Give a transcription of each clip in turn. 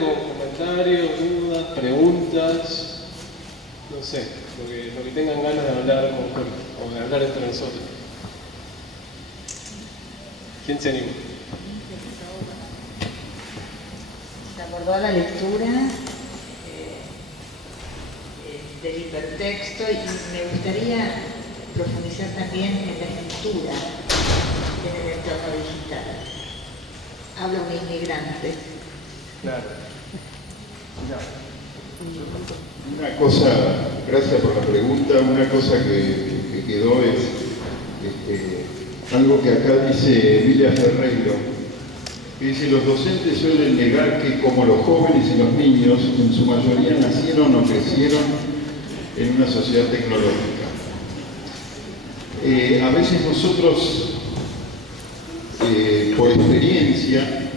con comentarios, dudas, preguntas, no sé, lo que tengan ganas de hablar con Jorge, o de hablar entre nosotros. ¿Quién se anima? Se abordó la lectura del hipertexto y me gustaría profundizar también en la escritura en el entorno digital. Habla un inmigrante. Claro. Una cosa, gracias por la pregunta, una cosa que quedó es algo que acá dice Emilia Ferreiro, que dice: los docentes suelen negar que como los jóvenes y los niños en su mayoría nacieron o crecieron en una sociedad tecnológica. A veces nosotros, por experiencia,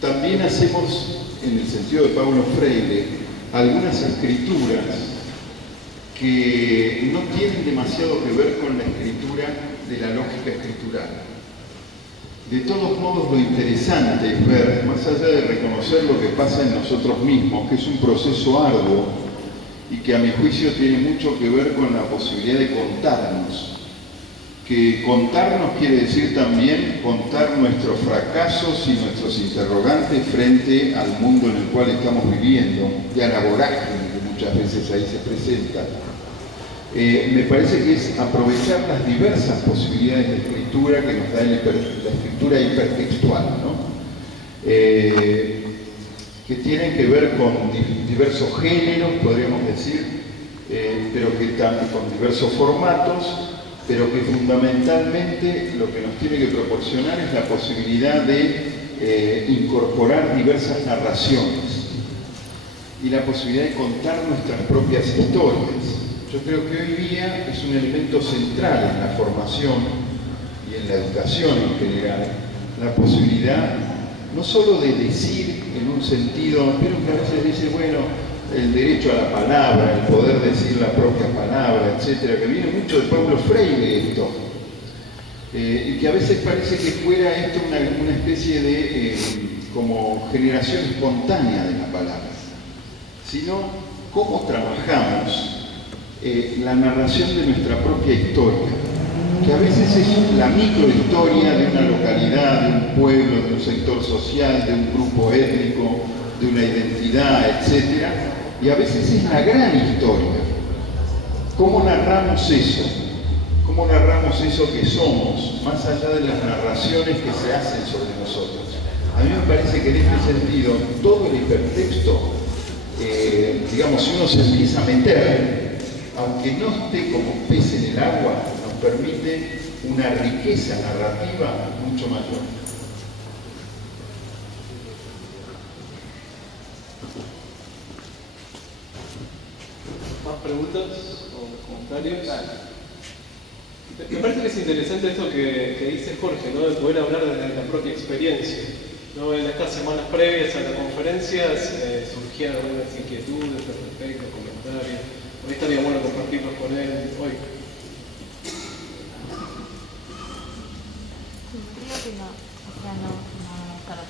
también hacemos, en el sentido de Paulo Freire, algunas escrituras que no tienen demasiado que ver con la escritura de la lógica escritural. De todos modos, lo interesante es ver, más allá de reconocer lo que pasa en nosotros mismos, que es un proceso arduo y que a mi juicio tiene mucho que ver con la posibilidad de contarnos. Que contarnos quiere decir también contar nuestros fracasos y nuestros interrogantes frente al mundo en el cual estamos viviendo y a la vorágine que muchas veces ahí se presenta. Me parece que es aprovechar las diversas posibilidades de escritura que nos da la escritura hipertextual, ¿no? Que tienen que ver con diversos géneros, podríamos decir, pero que también con diversos formatos, pero que fundamentalmente lo que nos tiene que proporcionar es la posibilidad de incorporar diversas narraciones y la posibilidad de contar nuestras propias historias. Yo creo que hoy día es un elemento central en la formación y en la educación en general, la posibilidad no solo de decir en un sentido, pero que a veces dice, bueno, el derecho a la palabra, el poder decir la propia palabra, etcétera, que viene mucho de Paulo Freire esto, y que a veces parece que fuera esto una especie de como generación espontánea de la palabra, sino cómo trabajamos la narración de nuestra propia historia, que a veces es la microhistoria de una localidad, de un pueblo, de un sector social, de un grupo étnico, de una identidad, etcétera, y a veces es la gran historia. ¿Cómo narramos eso? ¿Cómo narramos eso que somos, más allá de las narraciones que se hacen sobre nosotros? A mí me parece que en este sentido, todo el hipertexto, digamos, si uno se empieza a meter, aunque no esté como pez en el agua, nos permite una riqueza narrativa mucho mayor. ¿Más preguntas o comentarios? Me parece que es interesante esto que dice Jorge, ¿no? De poder hablar desde la propia experiencia, ¿no? En estas semanas previas a la conferencia surgieron algunas inquietudes al respecto, comentarios. Hoy estaría bueno compartirlos con él hoy. Creo que no, o sea, no está lo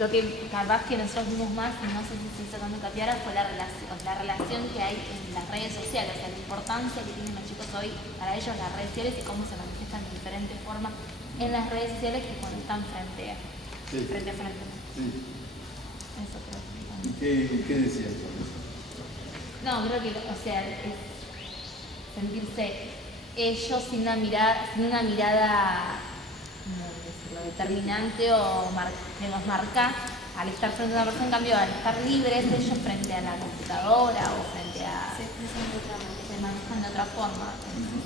lo que capaz que nosotros vimos más, y no sé si se hizo con Capiara, fue la relación que hay en las redes sociales, o sea, la importancia que tienen los chicos hoy para ellos las redes sociales y cómo se manifiestan de diferentes formas en las redes sociales que cuando están frente a frente. Sí. Eso creo que ¿Qué decías sobre eso? no, creo que, o sea, es sentirse ellos sin una mirada ¿cómo decirlo? Determinante o que nos marca al estar frente a una persona, en cambio al estar libres ellos frente a la computadora o frente a... se manejan de otra forma,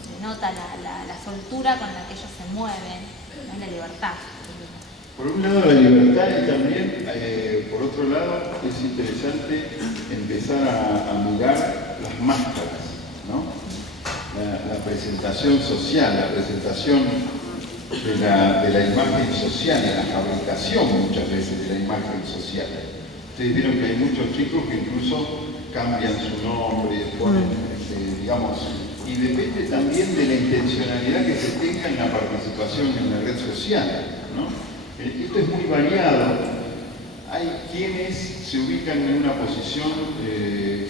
se nota la soltura con la que ellos se mueven, ¿no? La libertad. Por un lado la libertad y también, por otro lado, es interesante empezar a mirar las máscaras, ¿no? La presentación social, la presentación de la imagen social, la fabricación muchas veces de la imagen social. Ustedes vieron que hay muchos chicos que incluso cambian su nombre, ponen, digamos, y depende también de la intencionalidad que se tenga en la participación en la red social, ¿no? Esto es muy variado. Hay quienes se ubican en una posición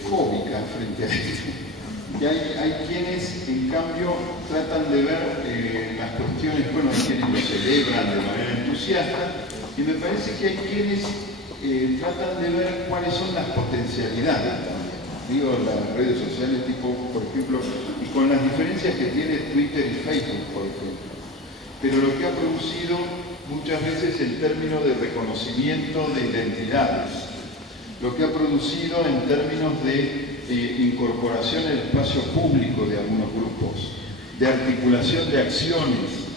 fóbica frente a esto. Y hay quienes, en cambio, tratan de ver las cuestiones, bueno, hay quienes lo celebran de manera entusiasta, y me parece que hay quienes tratan de ver cuáles son las potencialidades también. Digo, las redes sociales, tipo, por ejemplo, y con las diferencias que tiene Twitter y Facebook, por ejemplo. Pero lo que ha producido muchas veces en términos de reconocimiento de identidades, lo que ha producido en términos de incorporación al espacio público de algunos grupos, de articulación de acciones,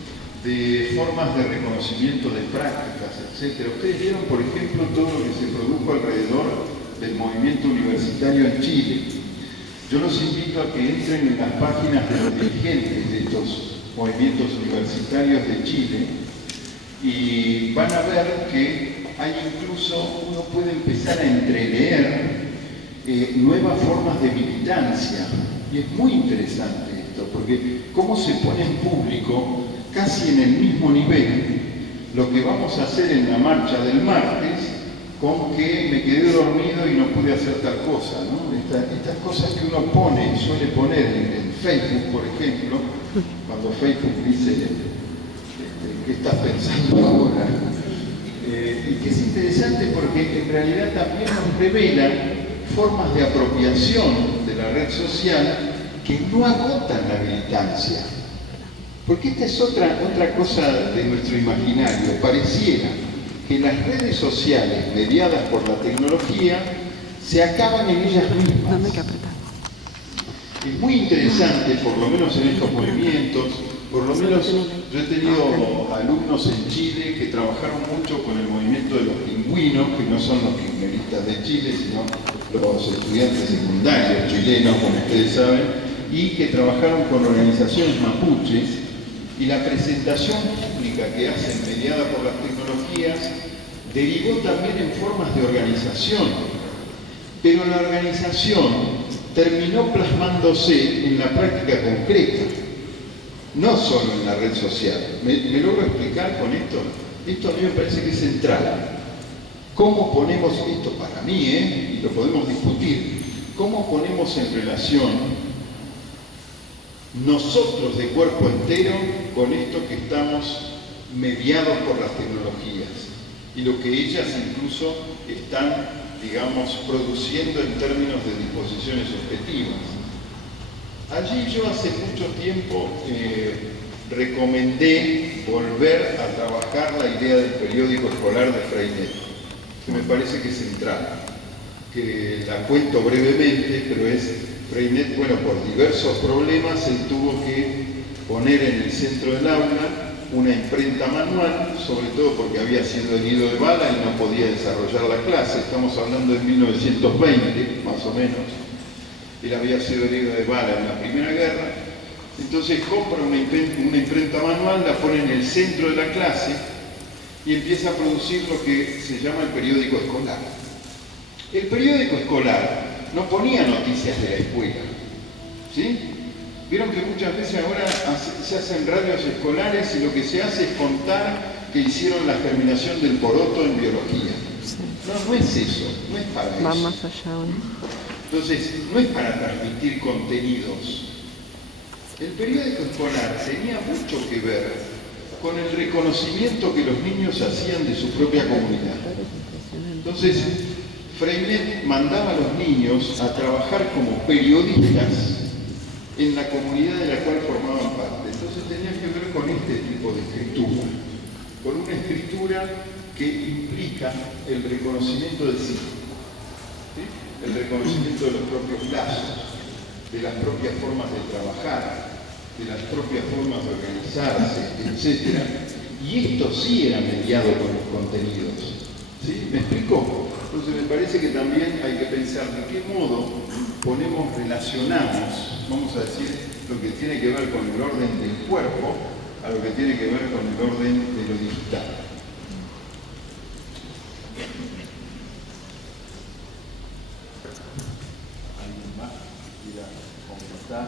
de formas de reconocimiento de prácticas, etc. Ustedes vieron, por ejemplo, todo lo que se produjo alrededor del movimiento universitario en Chile. Yo los invito a que entren en las páginas de los dirigentes de estos movimientos universitarios de Chile y van a ver que hay incluso, uno puede empezar a entreleer nuevas formas de militancia. Y es muy interesante esto, porque cómo se pone en público, casi en el mismo nivel, lo que vamos a hacer en la marcha del martes, con que me quedé dormido y no pude hacer tal cosa, ¿no? Estas cosas que uno suele poner en Facebook, por ejemplo, cuando Facebook dice ¿qué estás pensando ahora? Y que es interesante porque en realidad también nos revela formas de apropiación de la red social que no agotan la militancia. Porque esta es otra cosa de nuestro imaginario. Pareciera que las redes sociales mediadas por la tecnología se acaban en ellas mismas. Es muy interesante, por lo menos en estos movimientos, por lo menos yo he tenido alumnos en Chile que trabajaron mucho con el movimiento de los pingüinos, que no son los pingüinistas de Chile, sino los estudiantes secundarios chilenos, como ustedes saben, y que trabajaron con organizaciones mapuches, y la presentación pública que hacen mediada por las tecnologías derivó también en formas de organización, pero la organización terminó plasmándose en la práctica concreta, no solo en la red social. ¿Me logro explicar con esto? Esto a mí me parece que es central. ¿Cómo ponemos esto para mí, y lo podemos discutir, cómo ponemos en relación nosotros de cuerpo entero con esto que estamos mediados por las tecnologías y lo que ellas incluso están, digamos, produciendo en términos de disposiciones objetivas? Allí yo hace mucho tiempo recomendé volver a trabajar la idea del periódico escolar de Freinet, que me parece que es central, que la cuento brevemente, pero es Freinet, bueno, por diversos problemas, él tuvo que poner en el centro del aula una imprenta manual, sobre todo porque había sido herido de bala y no podía desarrollar la clase. Estamos hablando de 1920, más o menos. Él había sido herido de bala en la Primera Guerra. Entonces compra una imprenta manual, la pone en el centro de la clase y empieza a producir lo que se llama el periódico escolar. El periódico escolar no ponía noticias de la escuela, ¿sí? Vieron que muchas veces ahora se hacen radios escolares y lo que se hace es contar que hicieron la germinación del poroto en biología. No es eso, no es para eso. Va más allá, ¿no? Entonces, no es para transmitir contenidos. El periódico escolar tenía mucho que ver con el reconocimiento que los niños hacían de su propia comunidad. Entonces, Freinet mandaba a los niños a trabajar como periodistas en la comunidad de la cual formaban parte. Entonces tenía que ver con este tipo de escritura, con una escritura que implica el reconocimiento del sí, ¿sí? El reconocimiento de los propios lazos, de las propias formas de trabajar, de las propias formas de organizarse, etc. Y esto sí era mediado por los contenidos. ¿Sí? ¿Me explico? Entonces me parece que también hay que pensar de qué modo relacionamos, vamos a decir, lo que tiene que ver con el orden del cuerpo a lo que tiene que ver con el orden de lo digital. ¿Alguien más quiera comentar?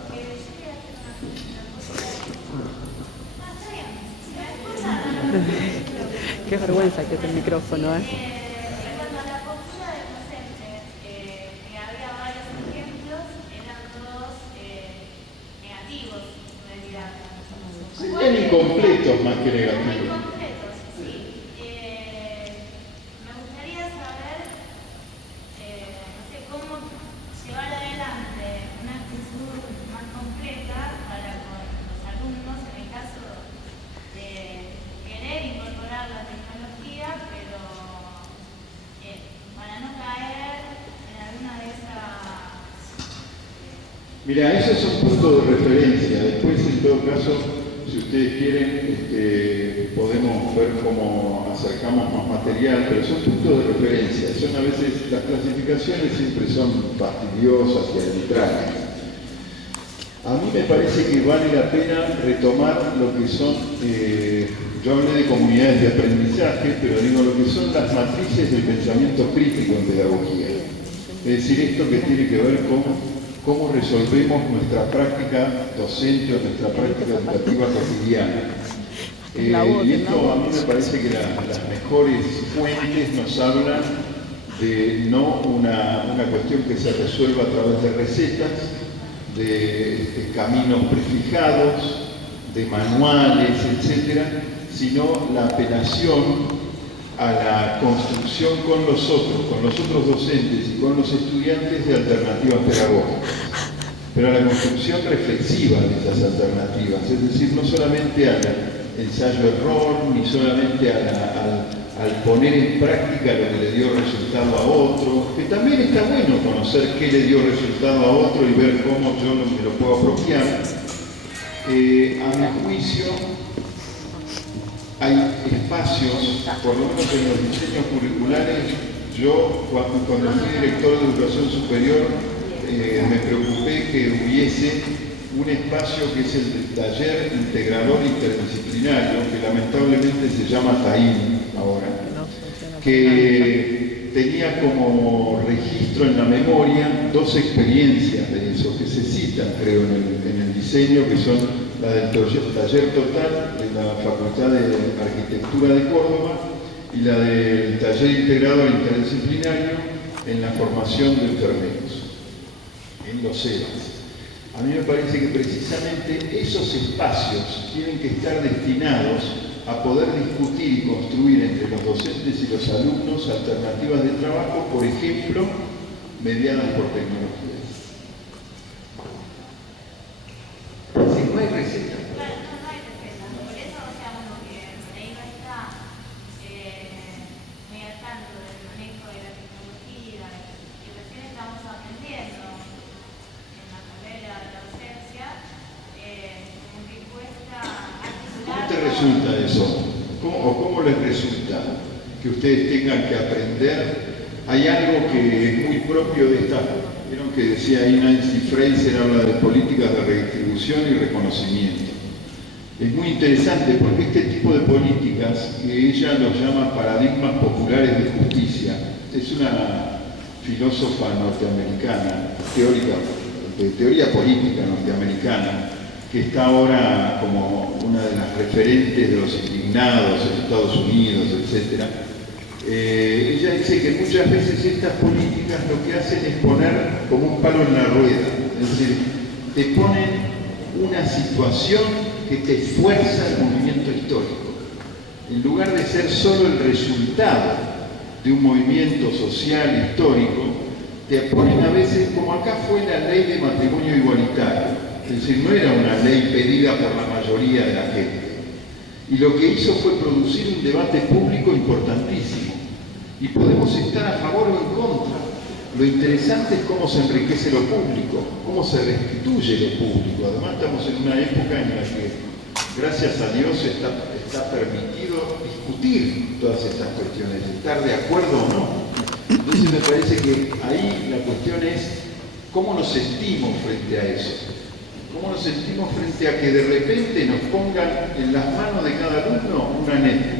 Qué vergüenza que es el micrófono, ¿eh? En cuanto a la postura del docente, que había varios ejemplos, eran todos negativos, en realidad. Serían incompletos más que Muy negativos. concretos, sí. Me gustaría saber, no sé, cómo llevar adelante una actitud más completa para con los alumnos en el caso de querer incorporar la tecnología, pero para no caer en alguna de esas... Mira, ese es un punto de referencia. Después, en todo caso, si ustedes quieren, podemos ver cómo acercamos más material, pero son puntos de referencia. Son a veces, las clasificaciones siempre son fastidiosas y arbitrarias. A mí me parece que vale la pena retomar lo que son, yo hablé de comunidades de aprendizaje, pero digo lo que son las matrices del pensamiento crítico en pedagogía. Es decir, esto que tiene que ver con cómo resolvemos nuestra práctica docente o nuestra práctica educativa cotidiana. Y esto a mí me parece que las mejores fuentes nos hablan de no una cuestión que se resuelva a través de recetas, de caminos prefijados, de manuales, etcétera, sino la apelación a la construcción con los otros docentes y con los estudiantes de alternativas pedagógicas, pero a la construcción reflexiva de esas alternativas, es decir, no solamente al ensayo-error, ni solamente al poner en práctica lo que le dio resultado a otro, que también está bueno conocer qué le dio resultado a otro y ver cómo yo me lo puedo apropiar. A mi juicio, hay espacios, por lo menos en los diseños curriculares, yo cuando fui director de educación superior me preocupé que hubiese un espacio que es el de taller integrador interdisciplinario, que lamentablemente se llama TAIN ahora, que tenía como registro en la memoria 2 experiencias de eso, que se citan creo en el diseño, que son la del taller total de la Facultad de Arquitectura de Córdoba y la del taller integrador interdisciplinario en la formación de enfermeros, en los EBAs. A mí me parece que precisamente esos espacios tienen que estar destinados a poder discutir y construir entre los docentes y los alumnos alternativas de trabajo, por ejemplo, mediadas por tecnologías. Si no hay receta. Claro, no hay receta. Por eso, digamos, que Pereira está muy al tanto del manejo de la tecnología y recién estamos aprendiendo en la carrera de la docencia, como que cuesta articular. ¿Cómo te resulta eso? ¿Cómo les resulta que ustedes tengan que aprender? Hay algo que es muy propio de esta, vieron que decía ahí Nancy Fraser, habla de políticas de redistribución y reconocimiento. Es muy interesante porque este tipo de políticas, que ella los llama paradigmas populares de justicia, es una filósofa norteamericana, de teoría política norteamericana, que está ahora como una de las referentes de los indignados en Estados Unidos, etc. Ella dice que muchas veces estas políticas lo que hacen es poner como un palo en la rueda, es decir, te ponen una situación que te fuerza el movimiento histórico. En lugar de ser solo el resultado de un movimiento social histórico, te ponen a veces, como acá fue la ley de matrimonio igualitario, es decir, no era una ley pedida por la mayoría de la gente. Y lo que hizo fue producir un debate público importantísimo. Y podemos estar a favor o en contra. Lo interesante es cómo se enriquece lo público, cómo se restituye lo público. Además estamos en una época en la que, gracias a Dios, está permitido discutir todas estas cuestiones, estar de acuerdo o no. Entonces me parece que ahí la cuestión es cómo nos sentimos frente a eso. ¿Cómo nos sentimos frente a que de repente nos pongan en las manos de cada alumno una NET?